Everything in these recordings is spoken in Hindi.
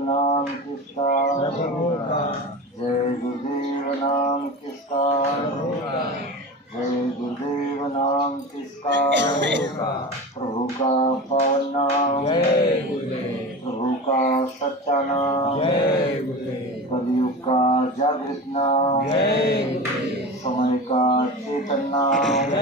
नाम किसका, जय गुरुदेव नाम किसका, जय गुरुदेव नाम किसका, प्रभु का पावन नाम, प्रभु का सच्चा नाम, कलयुग का जागृत नाम, समय का चेतन नाम।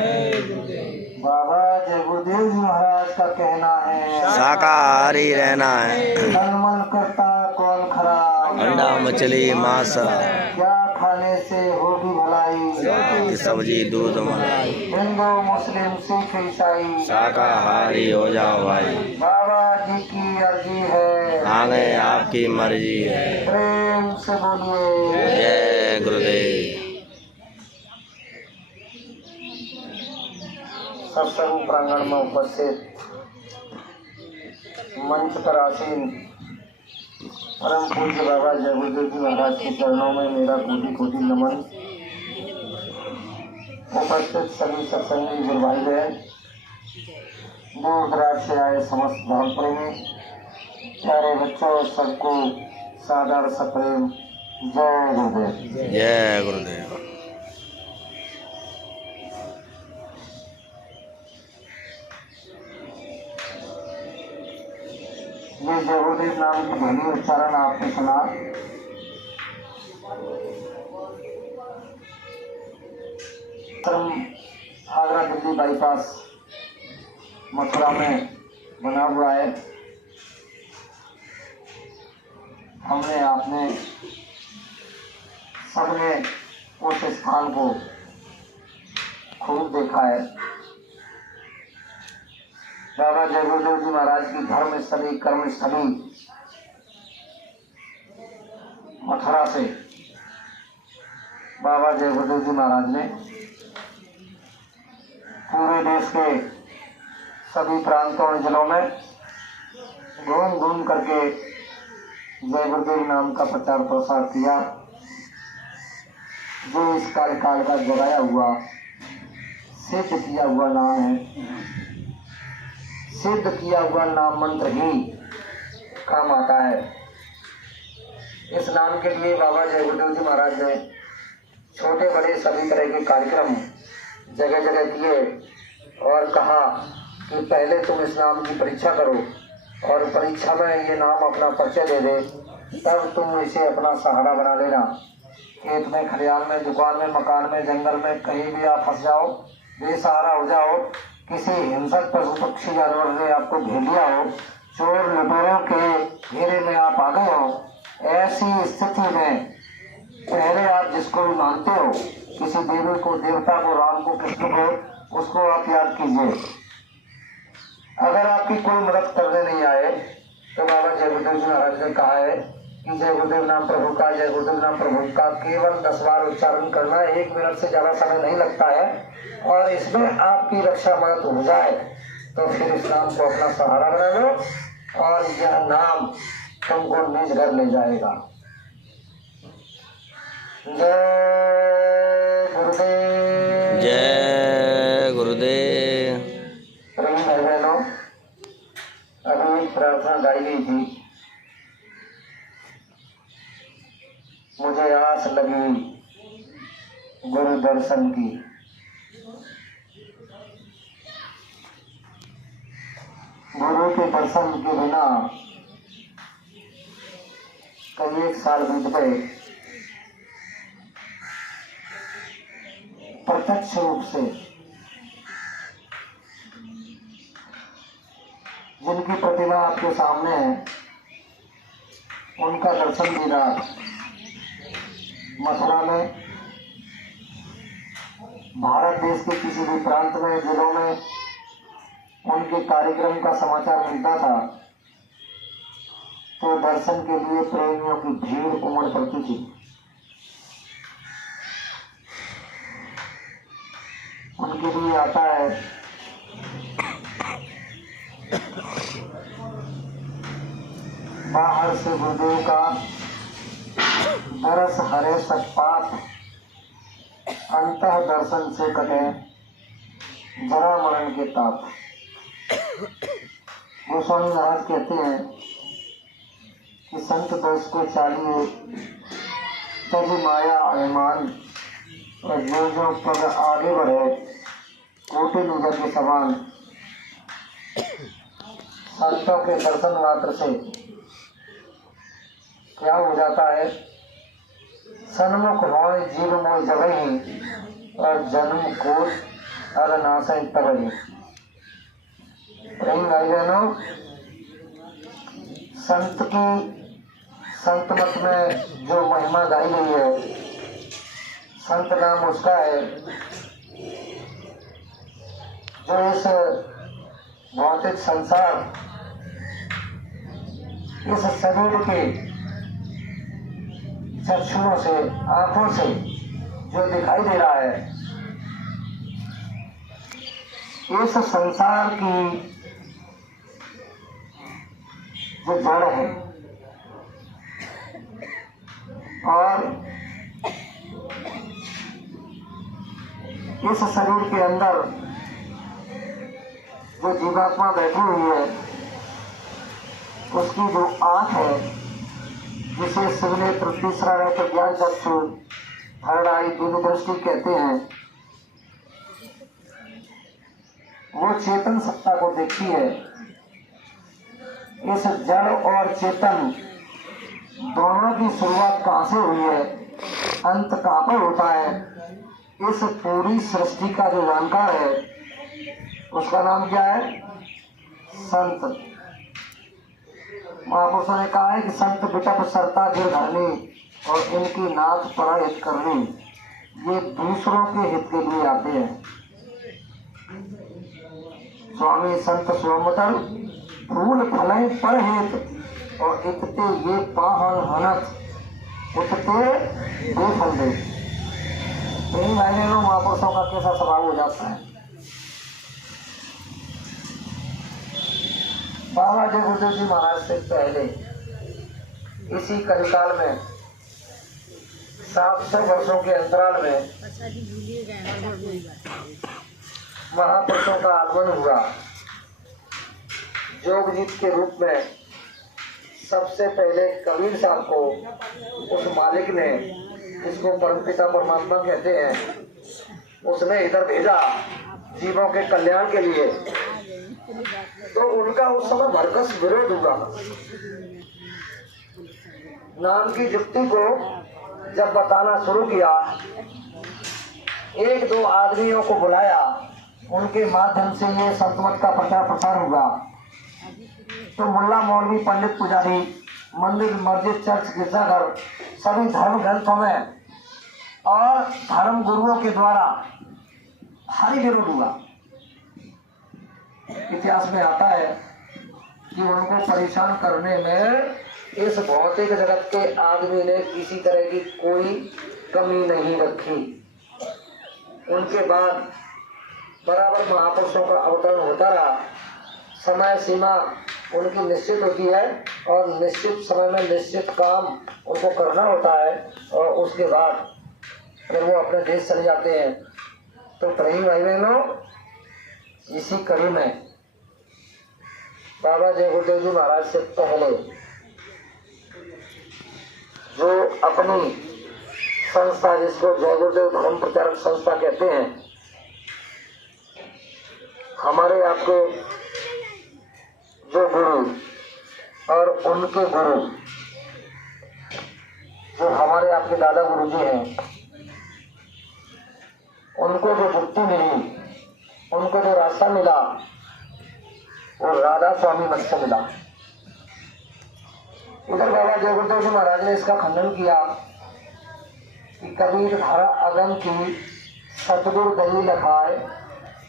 बाबा जय गुरुदेव जी महाराज का कहना है, शाकाहारी रहना है, तन करता कौन खरा, अंडा मछली मांस क्या खाने से होगी भलाई, सब्जी दूध मलाई, हिंदू मुस्लिम सिख ईसाई शाकाहारी हो जाओ भाई। बाबा जी की अर्जी है, आगे आपकी मर्जी है। प्रेम से बोलिए जय गुरुदेव। सत्संग प्रांगण में उपस्थित मंच पर आसीन परम पूज्य बाबा जय गुरुदेव जी महाराज के चरणों में मेरा कोटि कोटि नमन। उपस्थित सभी सत्संगी गुरु भाई बहन, दूर दराज से आए समस्त धर्म प्रेमी, प्यारे बच्चों, सबको सादर सप्रेम जय गुरुदेव। जय गुरुदेव। ये जय गुरुदेव नाम की ध्वनि उच्चारण आपने सुना। आगरा दिल्ली बाईपास मथुरा में बना हुआ है। हमने आपने सबने उस स्थान को खूब देखा है। बाबा जय गुरुदेव जी महाराज की धर्म स्थली कर्म स्थली मथुरा से बाबा जय गुरुदेव जी महाराज ने पूरे देश के सभी प्रांतों और जिलों में घूम घूम करके जय गुरुदेव नाम का प्रचार प्रसार किया। जो इस कार्यकाल का जगाया हुआ सिद्ध किया हुआ नाम है, सिद्ध किया हुआ नाम मंत्र ही काम आता है। इस नाम के लिए बाबा जय गुरुदेव जी महाराज ने छोटे बड़े सभी तरह के कार्यक्रम जगह जगह किए और कहा कि पहले तुम इस नाम की परीक्षा करो और परीक्षा में ये नाम अपना परिचय दे दे, तब तुम इसे अपना सहारा बना लेना। खेत में, खलियान में, दुकान में, मकान में, जंगल में, कहीं भी आप फंस जाओ, बेसहारा हो जाओ, किसी हिंसक पशु पक्षी जानवर ने आपको घेर लिया हो, चोर लुटेरों के घेरे में आप आ गए हो, ऐसी स्थिति में पहले आप जिसको भी मानते हो, किसी देवी को, देवता को, राम को, कृष्ण को, उसको आप याद कीजिए। अगर आपकी कोई मदद करने नहीं आए तो बाबा जय गुरुदेव जी महाराज ने कहा है कि जय गुरुदेव नाम प्रभु का, जय गुरुदेव नाम प्रभु का केवल 10 बार उच्चारण करना है। 1 मिनट से ज्यादा समय नहीं लगता है और इसमें आपकी रक्षा मदद हो जाए तो फिर इस नाम को अपना सहारा बना लो और यह नाम तुमको निज घर ले जाएगा। जय गुरुदेव। जय गुरुदेव। प्रेमी भाई बहनों, अभी एक प्रार्थना गाई गई थी। मुझे आस लगी गुरु दर्शन की, गुरु के दर्शन के बिना कई 1 साल बीत गए। प्रत्यक्ष रूप से जिनकी प्रतिमा आपके सामने है उनका दर्शन भी रहा। मथुरा में, भारत देश के किसी भी प्रांत में, जिलों में उनके कार्यक्रम का समाचार मिलता था तो दर्शन के लिए प्रेमियों की भीड़ उमड़ पड़ती थी। उनके लिए आता है बाहर से गुरुदेव का दरस हरे सत्पात, अंतः दर्शन से कटे जरा मरण के ताप। गोस्वामी महाराज कहते हैं कि संत दोष को चालिए तभी माया अभिमान, और जो पग आगे बढ़े कोटि निगर के समान। संतों के दर्शन मात्र से क्या हो जाता है? सन्मुख होय जीव मोय जगही, और जन्म कोट अर नाशय तबही। प्रेम भाई बहनों, संत मत में जो महिमा गाई गई है, संत नाम उसका है जो इस भौतिक संसार, इस शरीर के चक्षुओं से, आंखों से जो दिखाई दे रहा है, इस संसार की जो जड़ है, और इस शरीर के अंदर जो जीवात्मा बैठी हुई है, उसकी जो आंख है, जिसे शिवनेत्र, तीसरा नेत्र, ज्ञान चक्षु, थर्ड आई, दिव्य दृष्टि कहते हैं, वो चेतन सत्ता को देखती है। इस जड़ और चेतन दोनों की शुरुआत कहाँ से हुई है, अंत कहाँ पर होता है, इस पूरी सृष्टि का जो जानकार है, उसका नाम क्या है? संत। महापुरुषों ने कहा है कि संत बिटप सरता गिर धरनी, और इनकी नाथ पराहित करनी। ये दूसरों के हित के लिए आते हैं। स्वामी संत स्वमतल फूल फलय पर हित, और इतते ये पाहन हनत उतते बेफल दे। इन लाइनों महापुरुषों का कैसा स्वभाव हो जाता है। बाबा जय गुरुदेव जी महाराज से पहले इसी कलिकाल में 700 वर्षों के अंतराल में महापुरुषों का आगमन हुआ। जोगजीत के रूप में सबसे पहले कबीर साहब को उस मालिक ने, जिसको परमपिता परमात्मा कहते हैं, उसने इधर भेजा जीवों के कल्याण के लिए। तो उनका उस समय भरकस विरोध हुआ। नाम की युक्ति को जब बताना शुरू किया, एक दो आदमियों को बुलाया, उनके माध्यम से ये संतमत का प्रचार प्रसार हुआ। तो मुल्ला, मौलवी, पंडित, पुजारी, मंदिर, मस्जिद, चर्च, गिरजाघर, सभी धर्म ग्रंथों में और धर्म गुरुओं के द्वारा भारी विरोध हुआ। इतिहास में आता है कि उनको परेशान करने में इस भौतिक जगत के आदमी ने किसी तरह की कोई कमी नहीं रखी। उनके बाद बराबर महापुरुषों का अवतरण होता रहा। समय सीमा उनकी निश्चित होती है, और निश्चित समय में निश्चित काम उनको करना होता है, और उसके बाद फिर वो अपने देश चले जाते हैं। तो प्रेमी भाई बहनों, इसी कड़ी में बाबा जय गुरुदेव जी महाराज से पहले जो अपनी संस्था, जिसको जय गुरुदेव धर्म प्रचारक संस्था कहते हैं, हमारे आपके जो गुरु और उनके गुरु, जो हमारे आपके दादा गुरु जी हैं, उनको जो मुक्ति मिली, उनको जो रास्ता मिला, वो राधा स्वामी मत से मिला। इधर बाबा जय गुरुदेव जी महाराज ने इसका खंडन किया कि कबीर धारा अगम की सतगुरु दही लखाए,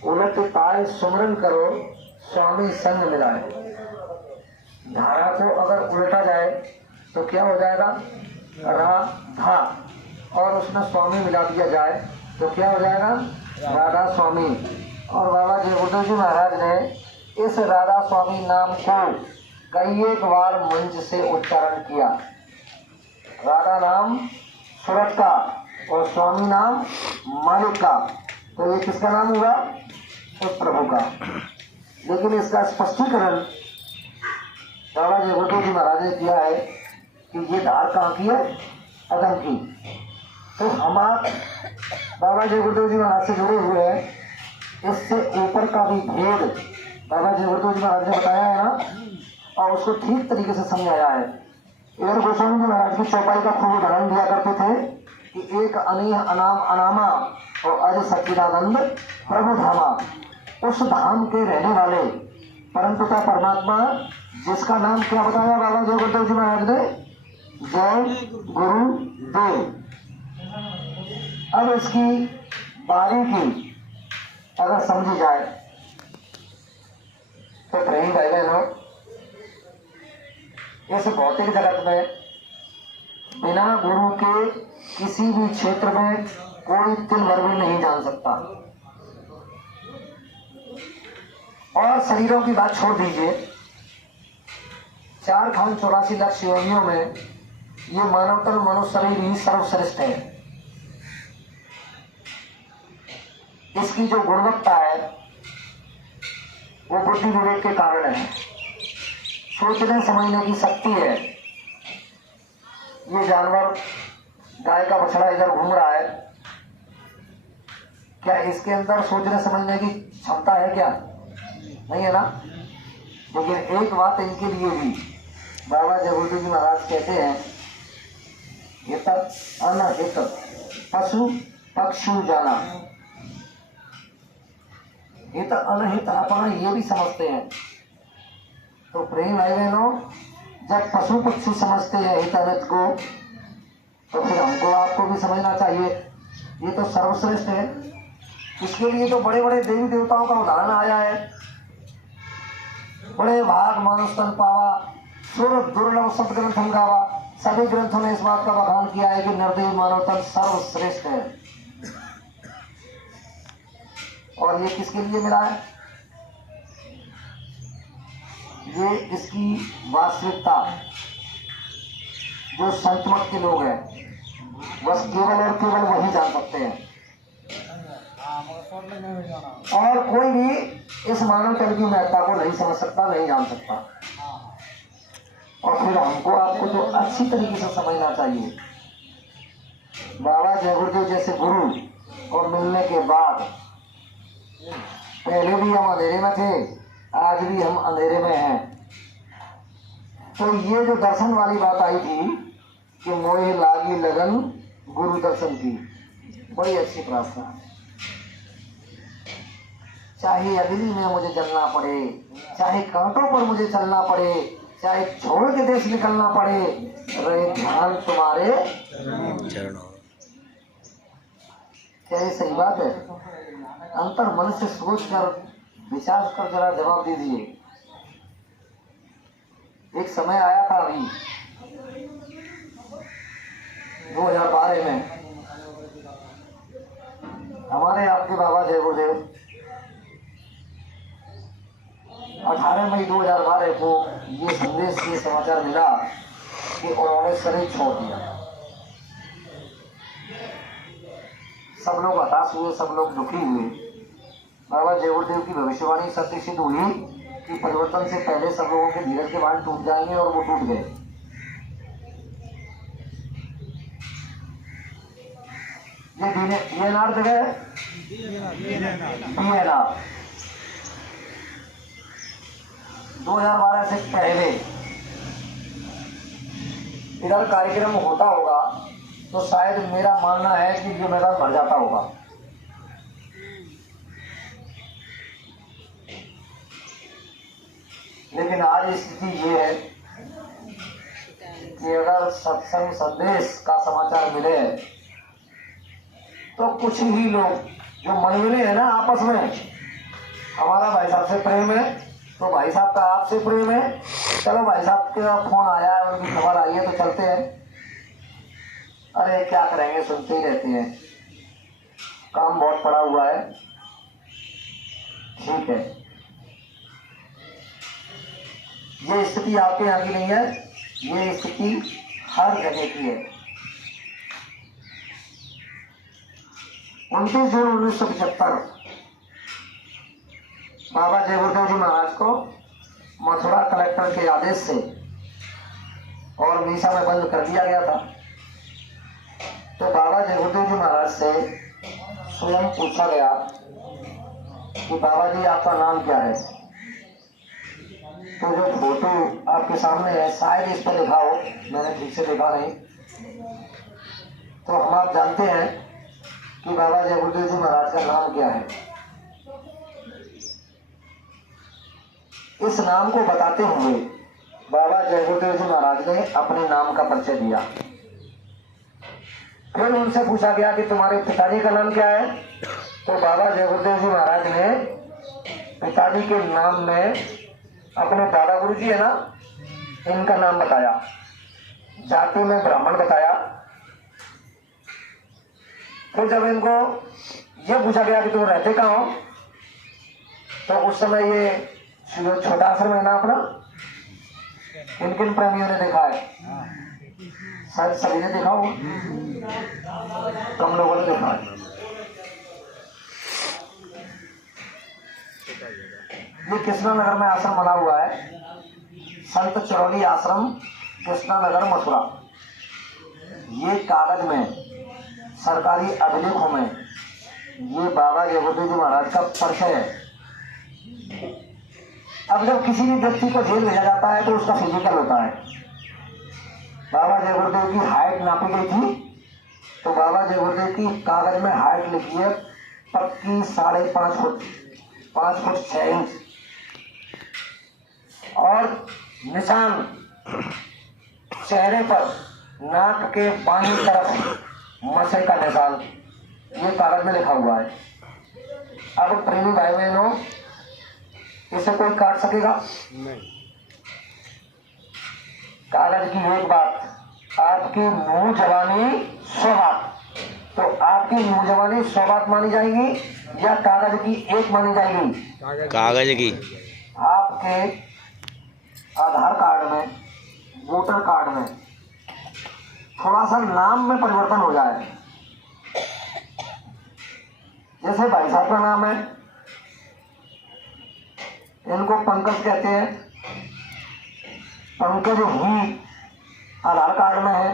उलट पाए सुमरन करो स्वामी संग मिलाए। धारा को अगर उल्टा जाए तो क्या हो जाएगा? राधा, और उसमें स्वामी मिला दिया जाए तो क्या हो जाएगा? राधा स्वामी। और बाबा जय गुरुदेव जी महाराज ने इस राधा स्वामी नाम को कई एक बार मंच से उच्चारण किया। राधा नाम सूरत का और स्वामी नाम मालिक का, तो ये किसका नाम हुआ? उस प्रभु का। लेकिन इसका स्पष्टीकरण बाबा जय गुरुदेव जी महाराज ने किया है कि ये धार कहाँ की है, अदम की। तो हम आप बाबा जय गुरुदेव जी महाराज से जुड़े हुए हैं, इससे ऊपर का भी भेद बाबा जय गुरुदेव जी महाराज ने बताया है ना, और उसको ठीक तरीके से समझाया है। इधर गोस्वामी जी महाराज की चौपाई का खूब उदाहरण दिया करते थे कि एक अनीह अनाम अनामा और अज सच्चिदानंद प्रभु धामा, उस धाम के रहने वाले परमपिता परमात्मा, जिसका नाम क्या बताया बाबा जय गुरुदेव जी महाराज ने, जय गुरुदेव। अब इसकी बारीकी अगर समझी जाए तो प्रेमी भाई बहनों, इस भौतिक जगत में बिना गुरु के किसी भी क्षेत्र में कोई तिल भर भी नहीं जान सकता। और शरीरों की बात छोड़ दीजिए, 4,84 योनियों में ये मानव तन मनुष्य शरीर ही सर्वश्रेष्ठ है। इसकी जो गुणवत्ता है वो बुद्धि विवेक के कारण है, सोचने समझने की शक्ति है। ये जानवर, गाय का बछड़ा इधर घूम रहा है, क्या इसके अंदर सोचने समझने की क्षमता है? क्या नहीं है ना। लेकिन एक बात इनके लिए भी बाबा जय गुरुदेव जी महाराज कहते हैं, हित अनहित पशु पक्षु जाना। हित अनहित अपना ये भी समझते हैं। तो प्रेम भाई बहनों, जब पशु पक्षी समझते हैं हित अनहित को, तो फिर हमको आपको भी समझना चाहिए ये तो सर्वश्रेष्ठ है। इसके लिए तो बड़े बड़े देवी देवताओं का उदाहरण आया है। बड़े भाग मानुष तन पावा, सुर दुर्लभ सतग्रंथम गावा। सभी ग्रंथों ने इस बात का बखान किया है कि निर्देव मानव तन सर्वश्रेष्ठ है। और ये किसके लिए मिला है? ये इसकी वास्तविकता जो संत मत के लोग हैं, बस केवल और केवल वही जान सकते हैं। और कोई भी इस मानव तन की महत्ता को नहीं समझ सकता, नहीं जान सकता। और फिर हमको आपको तो अच्छी तरीके से समझना चाहिए। बाबा जय गुरुदेव जैसे गुरु और मिलने के बाद, पहले भी हम अंधेरे में थे, आज भी हम अंधेरे में हैं। तो ये जो दर्शन वाली बात आई थी कि मोहे लागी लगन गुरु दर्शन की, बड़ी अच्छी प्रार्थना। चाहे अग्नि में मुझे जलना पड़े, चाहे कांटों पर मुझे चलना पड़े, चाहे छोड़ के देश निकलना पड़े, रहे ध्यान तुम्हारे चरणों। क्या ये सही बात है? अंतर मन से सोच कर विचार कर जरा जवाब दीजिए। एक समय आया था अभी 2012 में, हमारे आपके बाबा जय गुरुदेव 18 मई 2012 को ये संदेश, ये समाचार मिला कि उन्होंने शरीर छोड़ दिया। सब लोग हताश हुए, सब लोग दुखी हुए। बाबा जय गुरुदेव की भविष्यवाणी सत्य सिद्ध हुई कि परिवर्तन से पहले सब लोगों के धीरज के बांध टूट जाएंगे, और वो टूट गए। ये डीएनआर जगह डीएनआर 2012 से पहले इधर कार्यक्रम होता होगा तो शायद मेरा मानना है कि जो मैदान भर जाता होगा। लेकिन आज स्थिति ये है कि अगर सत्संग संदेश का समाचार मिले तो कुछ ही लोग जो मनमिले हैं ना आपस में, हमारा भाई साहब से प्रेम है तो भाई साहब का आपसे प्रेम है, चलो भाई साहब का फोन आया है, उनकी खबर आई है तो चलते हैं। अरे क्या करेंगे, सुनते ही रहते हैं, काम बहुत पड़ा हुआ है। ठीक है, ये स्थिति आपके यहाँ की नहीं है, ये स्थिति हर जगह की है। 29 जून 1975 बाबा जय गुरुदेव जी महाराज को मथुरा कलेक्टर के आदेश से और मीसा में बंद कर दिया गया था। तो बाबा जय गुरुदेव जी महाराज से स्वयं पूछा गया कि बाबा जी आपका नाम क्या है। तो जो फोटो आपके सामने है शायद इस पर लिखा हो, मैंने ठीक से देखा नहीं। तो हम आप जानते हैं कि बाबा जय गुरुदेव जी महाराज का नाम क्या है। इस नाम को बताते हुए बाबा जय गुरुदेव जी महाराज ने अपने नाम का परिचय दिया। फिर उनसे पूछा गया कि तुम्हारे पिताजी का नाम क्या है। तो बाबा जय गुरुदेव जी महाराज ने पिताजी के नाम में अपने दादा गुरु जी है ना, इनका नाम बताया, जाति में ब्राह्मण बताया। फिर जब इनको ये पूछा गया कि तुम रहते कहाँ हो, तो उस समय ये छोटा आश्रम है ना अपना, किन किन प्रेमियों ने देखा है? शायद सभी ने देखा होगा, कम लोगों ने देखा है। ये कृष्णा नगर में आश्रम बना हुआ है, संत चरौली आश्रम, कृष्णा नगर, मथुरा। ये कागज में, सरकारी अभिलेखों में ये बाबा जय गुरुदेव जी महाराज का परिचय है। अब जब किसी भी व्यक्ति को जेल भेजा जाता है तो उसका फिजिकल होता है। बाबा जय गुरुदेव की हाइट नापी गई थी, तो बाबा जय गुरुदेव की कागज में हाइट लिखी है पक्की 5.5 फुट, 5 फुट 6 इंच। और निशान चेहरे पर नाक के बाईं तरफ मसे का निशान, ये कागज में लिखा हुआ है। अब प्रेमी भाई बहनों, इसे कोई काट सकेगा नहीं। कागज की एक बात, आपकी मुंह जवानी 100 बात, तो आपकी मुंह जवानी 100 बात मानी जाएगी या कागज की एक मानी जाएगी? कागज की। आपके आधार कार्ड में, वोटर कार्ड में थोड़ा सा नाम में परिवर्तन हो जाए। जैसे भाई साहब का नाम है, इनको पंकज कहते हैं, पंकज ही आधार कार्ड में है।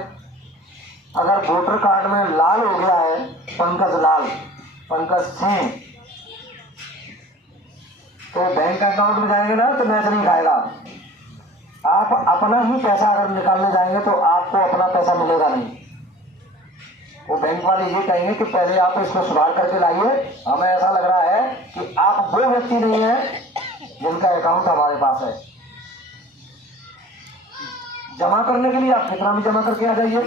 अगर वोटर कार्ड में लाल हो गया है, पंकज लाल, पंकज सिंह, तो बैंक अकाउंट में जाएंगे ना तो मैच नहीं खाएगा। आप अपना ही पैसा अगर निकालने जाएंगे तो आपको अपना पैसा मिलेगा नहीं। वो बैंक वाले ये कहेंगे कि पहले आप इसको सुधार करके लाइए, हमें ऐसा लग रहा है कि आप वो व्यक्ति नहीं है जिनका अकाउंट हमारे पास है। जमा करने के लिए आप कितना भी जमा करके आ जाइए,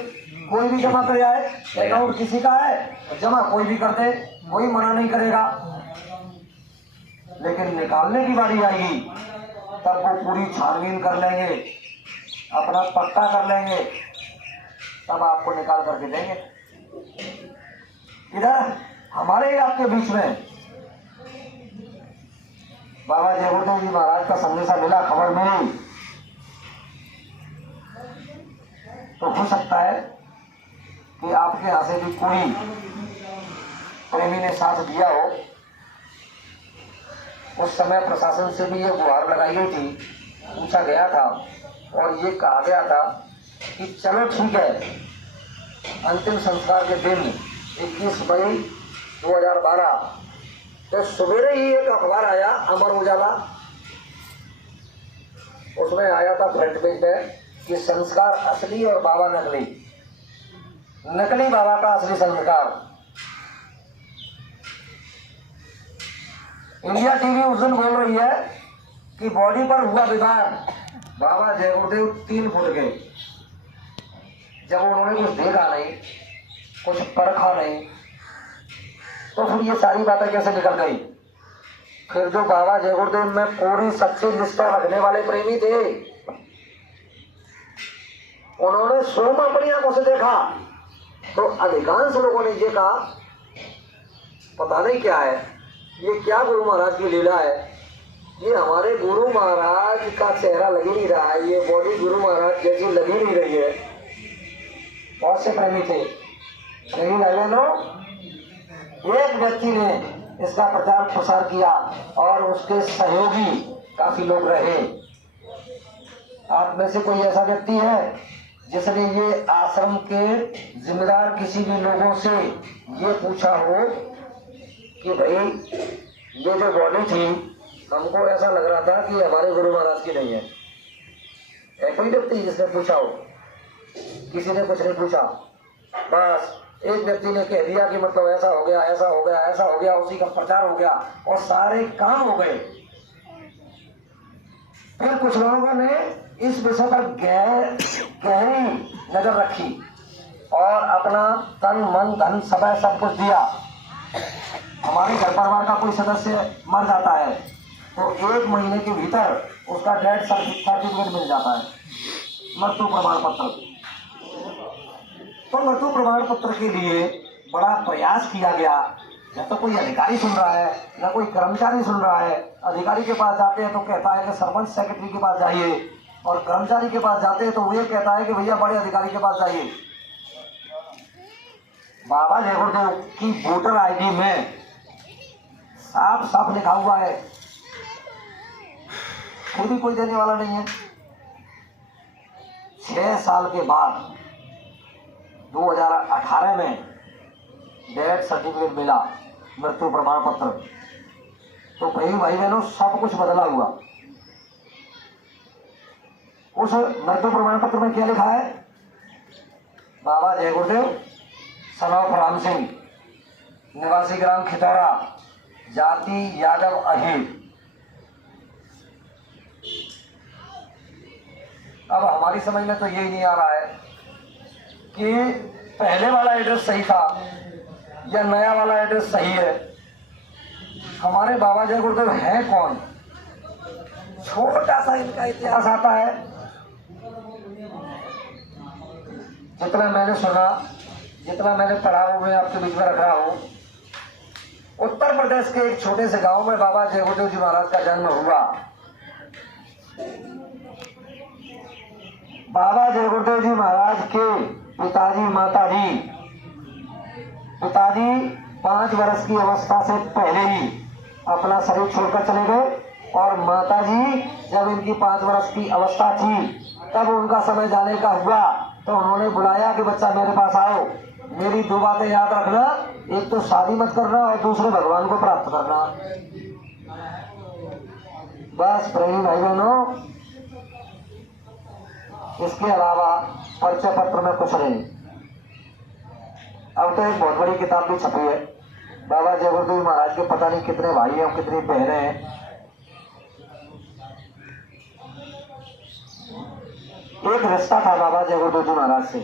कोई भी जमा कर आए, अकाउंट किसी का है, जमा कोई भी कर दे, कोई मना नहीं करेगा। लेकिन निकालने की बारी आएगी तब वो पूरी छानबीन कर लेंगे, अपना पक्का कर लेंगे, तब आपको निकाल करके देंगे। इधर हमारे आपके बीच में बाबा जय गुरुदेव जी महाराज का संदेशा मिला, खबर मिली, तो हो सकता है कि आपके यहाँ से भी कोई प्रेमी ने साथ दिया हो। उस समय प्रशासन से भी ये गुहार लगाई गई थी, पूछा गया था और ये कहा गया था कि चलो ठीक है, अंतिम संस्कार के दिन 21 मई 2012 तो सवेरे ही एक अखबार आया, अमर उजाला, उसमें आया था फ्रंट पेज पे कि संस्कार असली और बाबा नकली, नकली बाबा का असली संस्कार। इंडिया टीवी उस दिन बोल रही है कि बॉडी पर हुआ विवाद, बाबा जय गुरुदेव 3 फुट गए। जब उन्होंने कुछ देखा नहीं, कुछ परखा नहीं, तो फिर ये सारी बातें कैसे निकल गई? फिर जो बाबा जय गुरुदेव में पूरी सच्ची निष्ठा रखने वाले प्रेमी थे, उन्होंने स्वयं अपनी आंखों से देखा। तो अधिकांश लोगों ने ये कहा पता नहीं क्या है, ये क्या गुरु महाराज की लीला है, ये हमारे गुरु महाराज का चेहरा लग ही नहीं रहा है, ये बॉडी गुरु महाराज जैसी लग ही नहीं रही है। बहुत से प्रेमी थे, लेकिन एक व्यक्ति ने इसका प्रचार प्रसार किया और उसके सहयोगी काफी लोग रहे। आप में से कोई ऐसा व्यक्ति है जिसने ये आश्रम के जिम्मेदार किसी भी लोगों से ये पूछा हो कि भाई ये जो बॉडी थी, हमको ऐसा लग रहा था कि हमारे गुरु महाराज की नहीं है कोई व्यक्ति जिसने पूछा हो? किसी ने कुछ नहीं पूछा। बस एक व्यक्ति ने कह दिया कि मतलब ऐसा हो गया, ऐसा हो गया, ऐसा हो गया, उसी का प्रचार हो गया और सारे काम हो गए। फिर कुछ लोगों ने इस विषय पर गहरी नजर रखी और अपना तन मन धन समय सब कुछ दिया। हमारे घर परिवार का कोई सदस्य मर जाता है तो 1 महीने के भीतर उसका डेथ सर्टिफिकेट मिल जाता है, मृत्यु प्रमाण पत्र। तो मृत्यु प्रमाण पत्र के लिए बड़ा प्रयास किया गया। न तो कोई अधिकारी सुन रहा है, न कोई कर्मचारी सुन रहा है। अधिकारी के पास जाते हैं तो कहता है कि सरपंच सेक्रेटरी के पास जाइए, और कर्मचारी के पास जाते हैं तो वो कहता है कि भैया बड़े अधिकारी के पास जाइए। बाबा जय गुरुदेव की वोटर आईडी में साफ साफ लिखा हुआ है, फिर भी कोई देने वाला नहीं है। 6 साल के बाद 2018 में डेथ सर्टिफिकेट मिला, मृत्यु प्रमाण पत्र। तो प्रेमी भाई बहनों, सब कुछ बदला हुआ। उस मृत्यु प्रमाण पत्र में क्या लिखा है? बाबा जय गुरुदेव, सन ऑफ राम सिंह, निवासी ग्राम खितौरा, जाति यादव अहीर। अब हमारी समझ में तो यही नहीं आ रहा है कि पहले वाला एड्रेस सही था या नया वाला एड्रेस सही है। हमारे बाबा जय गुरुदेव हैं कौन? छोटा सा इनका इतिहास आता है। जितना मैंने सुना, जितना मैंने पढ़ा, वो मैं आपके बीच में रख रहा हूं। उत्तर प्रदेश के एक छोटे से गांव में बाबा जय गुरुदेव जी महाराज का जन्म हुआ। बाबा जय गुरुदेव जी महाराज के पिताजी माताजी, पिताजी 5 वर्ष की अवस्था से पहले ही अपना शरीर छोड़कर चले गए, और माताजी जब इनकी 5 वर्ष की अवस्था थी तब उनका समय जाने का हुआ तो उन्होंने बुलाया कि बच्चा मेरे पास आओ, मेरी 2 बातें याद रखना, एक तो शादी मत करना और दूसरे भगवान को प्राप्त करना। बस प्रेमी भाई बहनों, इसके अलावा परिचय पत्र में कुछ नहीं। अब तो एक बहुत बड़ी किताब भी छपी है। बाबा जय गुरुदेव महाराज के पता नहीं कितने भाई हैं और कितनी बहनें हैं। एक रिश्ता था बाबा जय गुरुदेव जी महाराज से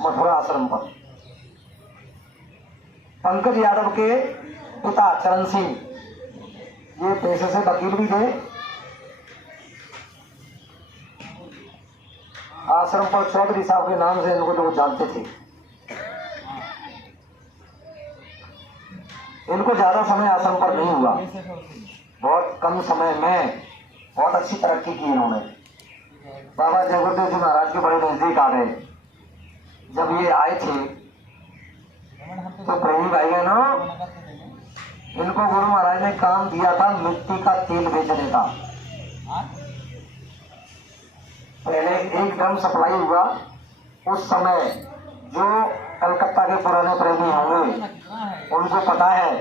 मथुरा आश्रम पर। पंकज यादव के पिता चरण सिंह, ये पेशे से वकील भी थे। आश्रम पर चौधरी साहब के नाम से इनको लोग जानते थे। इनको ज्यादा समय आश्रम पर नहीं हुआ, बहुत कम समय में बहुत अच्छी तरक्की की इन्होंने। बाबा जय गुरुदेव जी महाराज के बड़े नजदीक आ गए। जब ये आए थे तो प्रेमी भाई बहनों, इनको गुरु महाराज ने काम दिया था मिट्टी का तेल बेचने का। पहले एक ड्रम सप्लाई हुआ। उस समय जो कलकत्ता के पुराने प्रेमी होंगे उनको पता है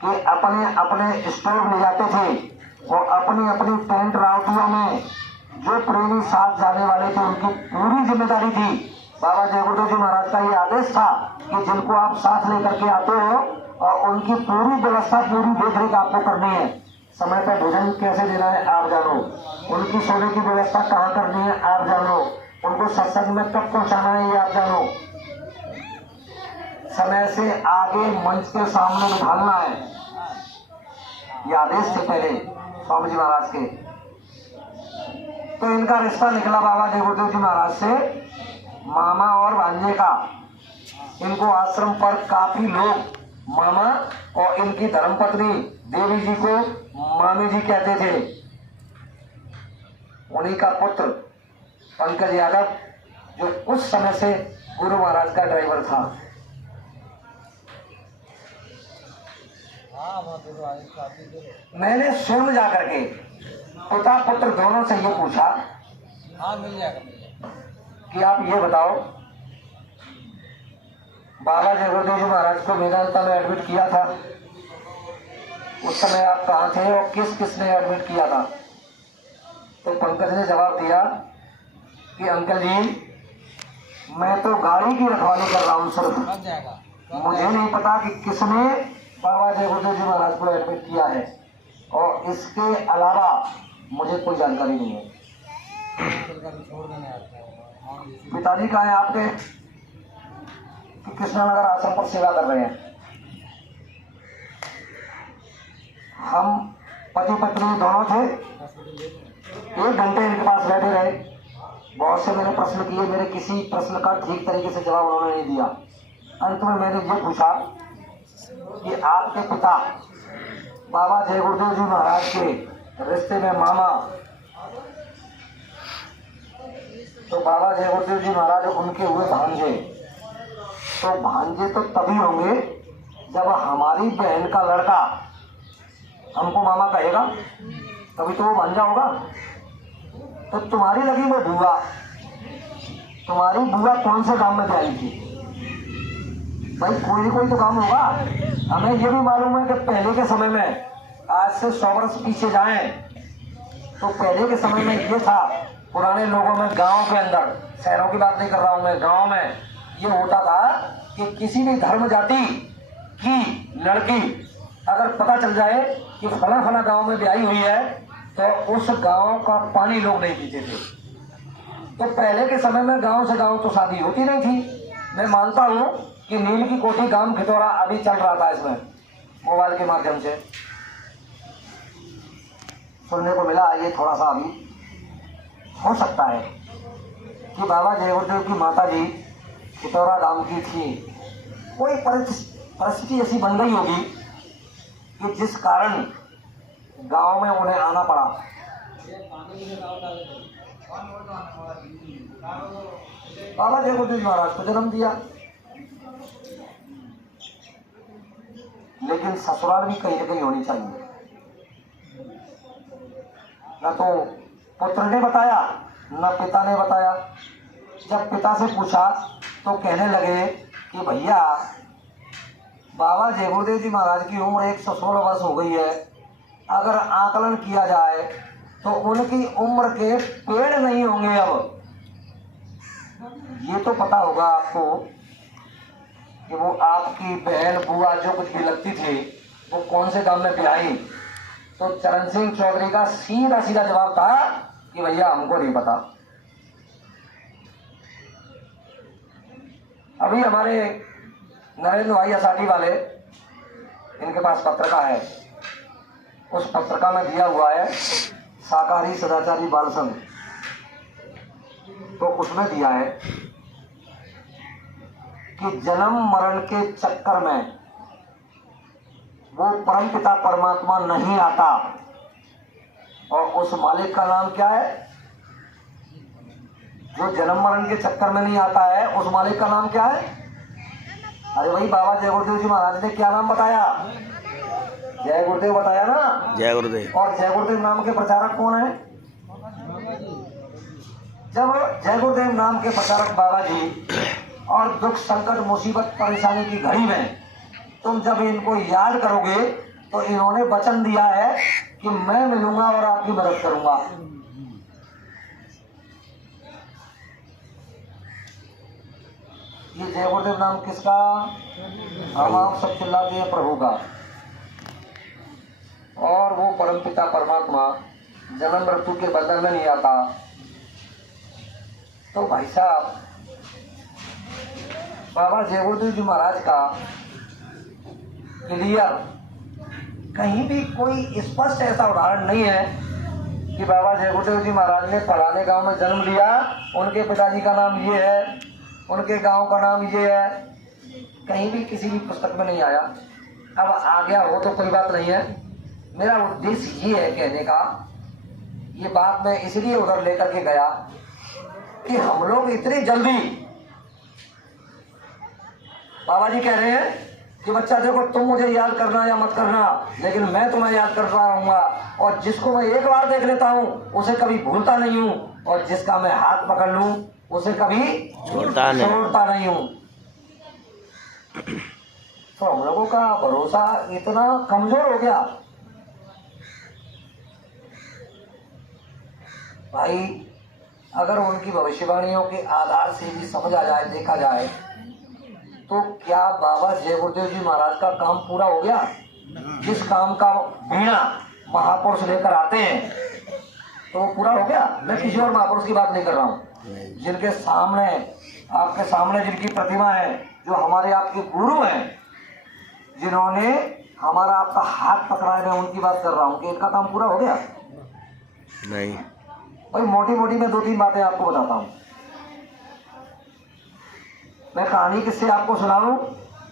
कि अपने अपने स्टोव ले जाते थे और अपनी अपनी टेंट राउटियों में जो प्रेमी साथ जाने वाले थे उनकी पूरी जिम्मेदारी थी। बाबा जय गुरुदेव जी महाराज का ये आदेश था कि जिनको आप साथ लेकर के आते हो और उनकी पूरी व्यवस्था, पूरी देखरेख आपको करनी है। समय पर भोजन कैसे देना है आप जानो, उनकी सोने की व्यवस्था कहाँ करनी है आप जानो, उनको सत्संग में कब पहुंचाना है ये आप जानो, समय से आगे मंच के सामने बिठाना है। ये आदेश थे पहले स्वामी जी महाराज के। तो इनका रिश्ता निकला बाबा जय गुरुदेव जी महाराज से मामा और भांजे का। इनको आश्रम पर काफी लोग मामा और इनकी धर्मपत्नी देवी जी को मामी जी कहते थे। उन्हीं का पुत्र पंकज यादव, जो उस समय से गुरु महाराज का ड्राइवर था। मैंने स्वयं जाकर के पिता पुत्र दोनों से ये पूछा कि आप ये बताओ, बाबा जय गुरुदेव जी महाराज को वेदांता में एडमिट किया था, उस समय आप कहाँ थे और किस किसने एडमिट किया था? तो पंकज ने जवाब दिया कि अंकल जी, मैं तो गाड़ी की रखवाली कर रहा हूँ सिर्फ, मुझे नहीं पता कि किसने बाबा जय गुरुदेव जी महाराज को एडमिट किया है, और इसके अलावा मुझे कोई जानकारी नहीं है। पिताजी कहाँ हैं आपके? कि कृष्णानगर आश्रम पर सेवा कर रहे हैं। हम पति पत्नी दोनों थे, 1 घंटे इनके पास बैठे रहे, बहुत से मैंने प्रश्न किए, मेरे किसी प्रश्न का ठीक तरीके से जवाब उन्होंने नहीं दिया। अंत में मैंने ये पूछा कि आपके पिता बाबा जय गुरुदेव जी महाराज के रिश्ते में मामा, तो बाबा जय गुरुदेव जी महाराज उनके हुए भांजे, तो भांजे तो तभी होंगे जब हमारी बहन का लड़का हमको मामा कहेगा, तभी तो वो भांजा होगा। तो तुम्हारी लगी वो बुआ, तुम्हारी बुआ कौन से गांव में आई थी? भाई कोई तो काम होगा। हमें ये भी मालूम है कि पहले के समय में, आज से 100 वर्ष पीछे जाएं तो पहले के समय में ये था, पुराने लोगों में गांव के अंदर, शहरों की बात नहीं कर रहा हूं मैं, गांव में ये होता था कि किसी भी धर्म जाति की लड़की अगर पता चल जाए कि फला गांव में ब्याही हुई है, तो उस गांव का पानी लोग नहीं पीते थे। तो पहले के समय में गांव से गांव तो शादी होती नहीं थी। मैं मानता हूं कि नील की कोठी गांव खितौरा अभी चल रहा था, इसमें मोबाइल के माध्यम से सुनने को मिला। ये थोड़ा सा अभी हो सकता है कि बाबा जय गुरुदेव की माता जी खितौरा गांव की थी, कोई परिस्थिति ऐसी बन गई होगी कि जिस कारण गांव में उन्हें आना पड़ा। बाबा जय गुरुदेव महाराज को जन्म दिया, लेकिन ससुराल भी कहीं न कहीं होनी चाहिए। न तो पुत्र ने बताया, न पिता ने बताया। जब पिता से पूछा तो कहने लगे कि भैया, बाबा जय गुरुदेव जी महाराज की उम्र 116 वर्ष हो गई है, अगर आकलन किया जाए तो उनकी उम्र के पेड़ नहीं होंगे। अब ये तो पता होगा आपको कि वो आपकी बहन बुआ जो कुछ भी लगती थी, वो कौन से गांव में ब्याही। तो चरण सिंह चौधरी का सीधा जवाब था कि भैया हमको नहीं पता। अभी हमारे नरेंद्र भाई असाटी वाले, इनके पास पत्रिका है, उस पत्रिका में दिया हुआ है शाकाहारी सदाचारी बाल संघ, तो उसमें दिया है कि जन्म मरण के चक्कर में वो परमपिता परमात्मा नहीं आता, और उस मालिक का नाम क्या है? जो जन्म मरण के चक्कर में नहीं आता है, उस मालिक का नाम क्या है? अरे भाई, बाबा जय गुरुदेव जी महाराज ने क्या नाम बताया? जय गुरुदेव बताया ना। जय गुरुदेव। और जय गुरुदेव नाम के प्रचारक कौन है? जब जय गुरुदेव नाम के प्रचारक बाबा जी, और दुख संकट मुसीबत परेशानी की घड़ी में तुम जब इनको याद करोगे, तो इन्होंने वचन दिया है कि मैं मिलूंगा और आपकी मदद करूंगा। ये जय गुरुदेव नाम किसका? हम आप सब चिल्लाते हैं प्रभु का। और वो परमपिता परमात्मा जन्म मृत्यु के बंधन में नहीं आता। तो भाई साहब, बाबा जय गुरुदेव जी महाराज का क्लियर कहीं भी कोई स्पष्ट ऐसा उदाहरण नहीं है कि बाबा जय गुरुदेव जी महाराज ने फलाने गांव में जन्म लिया, उनके पिताजी का नाम ये है, उनके गांव का नाम ये है। कहीं भी किसी भी पुस्तक में नहीं आया। अब आ गया हो तो कोई बात नहीं है। मेरा उद्देश्य ये है कहने का, ये बात मैं इसलिए उधर लेकर के गया कि हम लोग इतनी जल्दी, बाबा जी कह रहे हैं कि बच्चा देखो, तुम मुझे याद करना या मत करना, लेकिन मैं तुम्हें याद करता रहूंगा, और जिसको मैं एक बार देख लेता हूँ उसे कभी भूलता नहीं हूँ, और जिसका मैं हाथ पकड़ लूँ उसे कभी छोड़ता नहीं। छोड़ता नहीं हूँ। तो हम लोगों का भरोसा इतना कमजोर हो गया भाई। अगर उनकी भविष्यवाणियों के आधार से भी समझ आ जाए, देखा जाए, तो क्या बाबा जय गुरुदेव जी महाराज का काम पूरा हो गया? जिस काम का बीड़ा महापुरुष लेकर आते हैं तो वो पूरा हो गया। मैं किसी और महापुरुष की बात नहीं कर रहा हूँ। जिनके सामने, आपके सामने जिनकी प्रतिमा है, जो हमारे आपके गुरु हैं, जिन्होंने हमारा आपका हाथ पकड़ाया, मैं उनकी बात कर रहा हूँ कि इनका काम पूरा हो गया? नहीं। भाई मोटी मोटी मैं 2-3 बातें आपको बताता हूँ। मैं कहानी किससे आपको सुनाऊं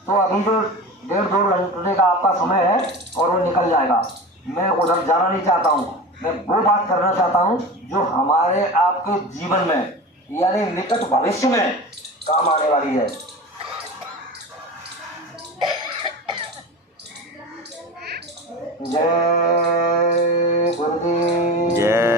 तो अभी जो 1.5-2 घंटे का आपका समय है और वो निकल जाएगा। मैं उधर जाना नहीं चाहता हूँ। मैं वो बात करना चाहता हूँ जो हमारे आपके जीवन में, यानी निकट भविष्य में काम आने वाली है। जय गुरुदेव। जय